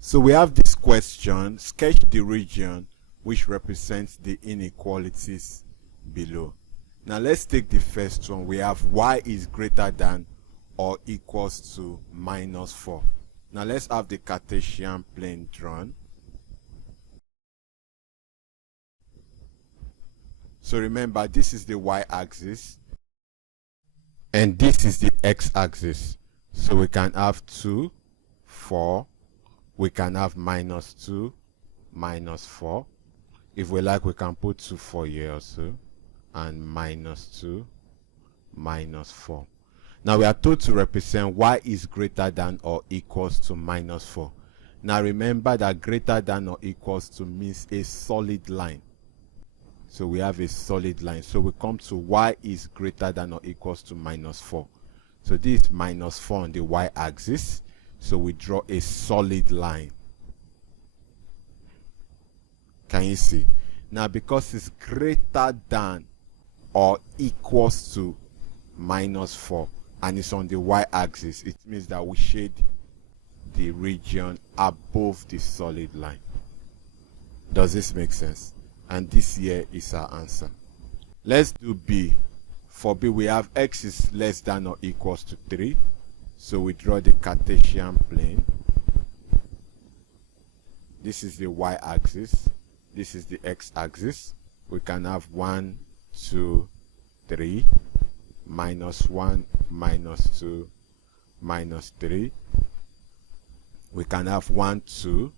So we have this question: sketch the region which represents the inequalities below. Now let's take the first one. We have y is greater than or equals to -4. Now let's have the Cartesian plane drawn. So remember, this is the y-axis and this is the x-axis. So we can have 2, 4. We can have -2, -4. If we like, we can put 2, 4 here also, and -2, -4. Now we are told to represent y is greater than or equals to -4. Now remember that greater than or equals to means a solid line. So we have a solid line. So we come to y is greater than or equals to -4. So this is -4 on the y-axis. So we draw a solid line. Can you see? Now because it's greater than or equals to -4 and it's on the y-axis, it means that we shade the region above the solid line. Does this make sense? And this here is our answer. Let's do B. For B, we have x is less than or equals to 3. So we draw the Cartesian plane. This is the y-axis. This is the x-axis. We can have 1, 2, 3, -1, -2, -3. We can have 1, 2.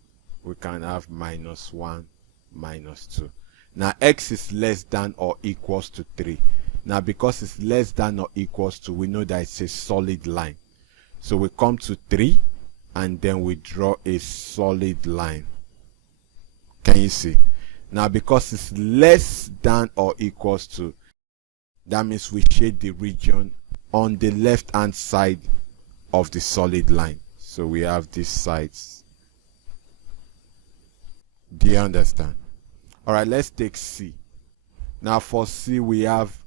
We can have -1, -2. Now x is less than or equals to 3. Now because it's less than or equals to, we know that it's a solid line. So we come to 3 and then we draw a solid line. Can you see? Now because it's less than or equals to, that means we shade the region on the left hand side of the solid line. So we have these sides. Do you understand? Alright, let's take C. Now for C, we have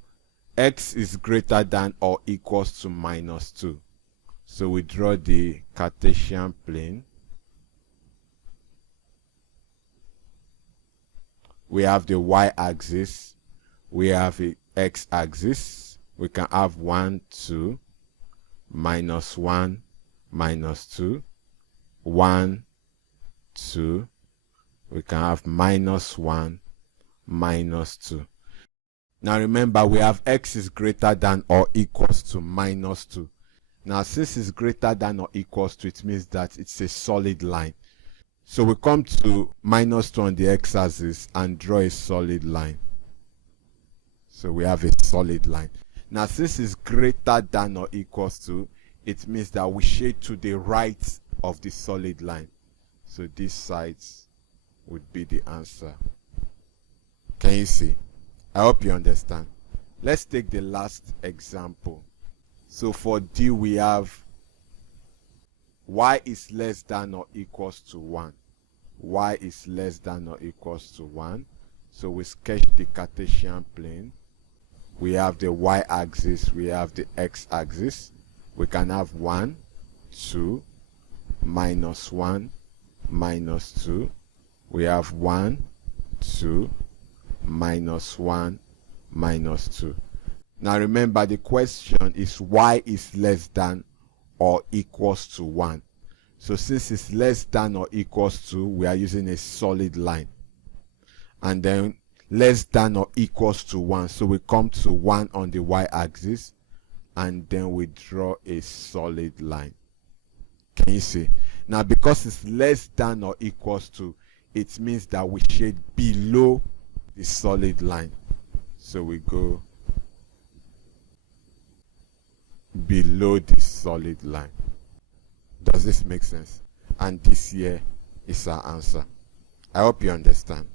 x is greater than or equals to -2. So we draw the Cartesian plane. We have the y-axis. We have the x-axis. We can have 1, 2, -1, -2, 1, 2. We can have -1, -2. Now remember, we have x is greater than or equals to -2. Now since it's greater than or equals to, it means that it's a solid line. So we come to -2 on the x-axis and draw a solid line. So we have a solid line. Now since it's greater than or equals to, it means that we shade to the right of the solid line. So these sides would be the answer. Can you see? I hope you understand. Let's take the last example. So for D, we have y is less than or equals to 1. Y is less than or equals to 1. So we sketch the Cartesian plane. We have the y-axis, we have the x-axis. We can have 1, 2, -1, -2. We have 1, 2, -1, -2. Now remember, the question is y is less than or equals to 1. So since it's less than or equals to, we are using a solid line. And then less than or equals to 1. So we come to 1 on the y-axis and then we draw a solid line. Can you see? Now because it's less than or equals to, it means that we shade below the solid line. So we go below the solid line. Does this make sense? And this here is our answer. I hope you understand.